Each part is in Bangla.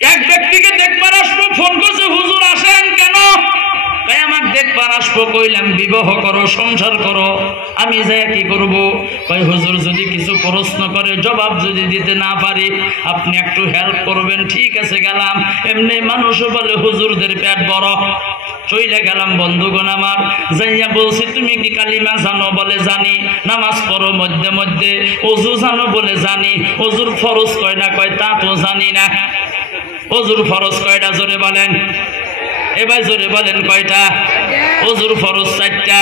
এক ব্যক্তিকে দেখবার আসবো, ফোন করছে, হুজুর আসেন কেন? আমাকে দেখবার আসবো, কইলাম বিবাহ করো, সংসার করো। আমি যাই কি করব? কই হুজুর যদি কিছু প্রশ্ন করে জবাব যদি দিতে না পারি আপনি একটু হেল্প করবেন। ঠিক আছে গেলাম। এমনি মানুষও বলে হুজুরদের পেট বড়। চইলে গেলাম বন্ধুগণ আমার, যাইয়া বলছি তুমি কি কালিমা জানো? বলে জানি। নামাজ পড়ো মধ্যে মধ্যে? ওযু জানো? বলে জানি। ওযুর ফরজ কয়টা? কয় তা তো জানি না। ওযুর ফরজ কয়টা জোরে বলেন? এবার জোরে বলেন কয়টা? ওযুর ফরজ 4টা।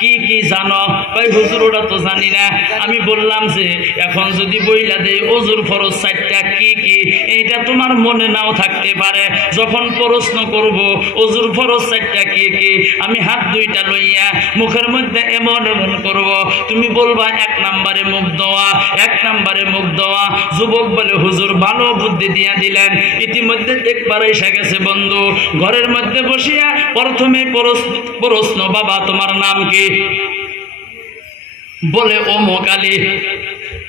কি কি জানো? কই হুজুর ওটা তো জানি না। আমি বললাম যে এখন যদি বইলা দেই ওযুর ফরজ 4টা কি কি, এইটা তোমার মনে নাও থাকতে পারে। যখন প্রশ্ন করব ওযুর ফরজ 4টা কি কি, আমি হাত দুইটা লইয়া মুখের মধ্যে এমন এমন করব, তুমি বলবা 1 নম্বরে মুখ ধোয়া, 1 নম্বরে মুখ ধোয়া। যুবক বলে হুজুর ভালো বুদ্ধি দিয়া দিলেন। ইতিমধ্যে দেখবার এসে গেছে বন্ধু। ঘরের মধ্যে বসিয়া প্রথমে প্রশ্ন, বাবা তোমার নাম কি? বলে অমুক আলী।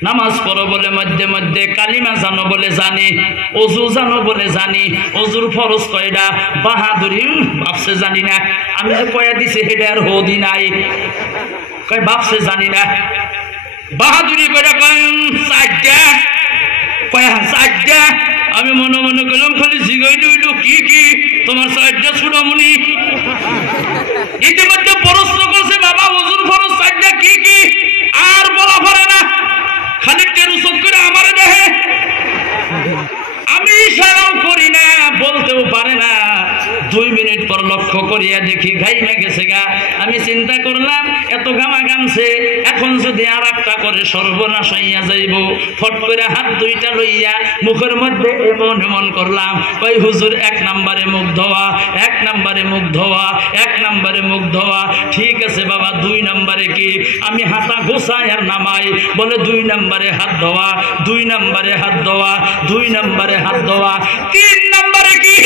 নামাজ পড়ো? বলে মধ্যে মধ্যে। কালিমা জানো? বলে জানি। ওযু জানো? বলে জানি। ওযুর ফরজ কয়টা? বাহাদুরি ভাবছে জানি না। আমি যে কয়া দিছি হেডে আর হদি নাই। কয় ভাবছে জানি না। বাহাদুরি কয়টা? কয় 4টা। কয় 4টা। আমি মনে মনে করলাম খালি জিগাইল কি কি তোমার 4টা ছুড়ামুনি। ইতিমধ্যে প্রশ্ন করছে বাবা ওযুর ফরজ 4টা কি কি, আর বলা পারে না, খালি টেরুসত করে আমারে দেখে। আমি ইশারাও করি না, বলতেও পারে না। 2 মিনিট পর লক্ষ্য করিয়া দেখি ঘাইমে গেছে গা। আমি চিন্তা করলাম এত ঘামা ঘামছে, এখন যদি আর একটা করে সর্বনাশ হইয়া যাইব। ফট করে হাত দুইটা লইয়া মুখের মধ্যে এমন এমন করলাম। কই হুজুর 1 নম্বরে মুখ ধোয়া, 1 নম্বরে মুখ ধোয়া, 1 নম্বরে মুখ ধোয়া। ঠিক আছে বাবা 2 নম্বরে কি? আমি হাতা ঘোষাই আর নামাই। বলে 2 নম্বরে হাত ধোয়া, 2 নম্বরে হাত ধোয়া, 2 নম্বরে হাত ধোয়া। 3 নম্বরে কি?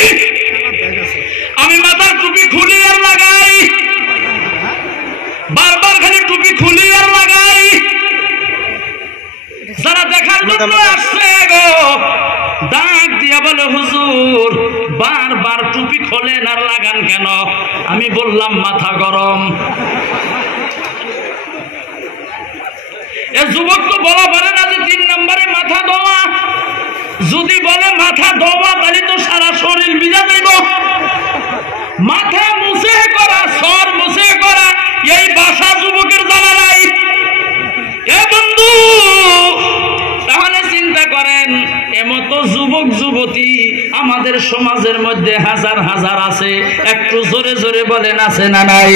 আমি মাথার টুপি খুলি আর লাগাই, বারবার খালি টুপি খুলি আর লাগাই। যারা দেখার জন্য আসছে গো ডাক দিয়া বলে হুজুর বারবার টুপি খোলেন আর লাগান কেন? আমি বললাম মাথা গরম। এ যুবক তো বলা পারে না যে 3 নম্বরে মাথা ধোয়া। যদি বলে মাথা ধোয়া তাহলে তো সারা শরীর ভিজা যাইব। মাথা মুছে করা, সর মুছে করা, এই ভাষা যুবকের জানা নাই। এ বন্ধু তাহলে চিন্তা করেন এমতো যুবক যুবতী আমাদের সমাজের মধ্যে হাজার হাজার আছে। একটু জোরে জোরে বলেন আছে না নাই?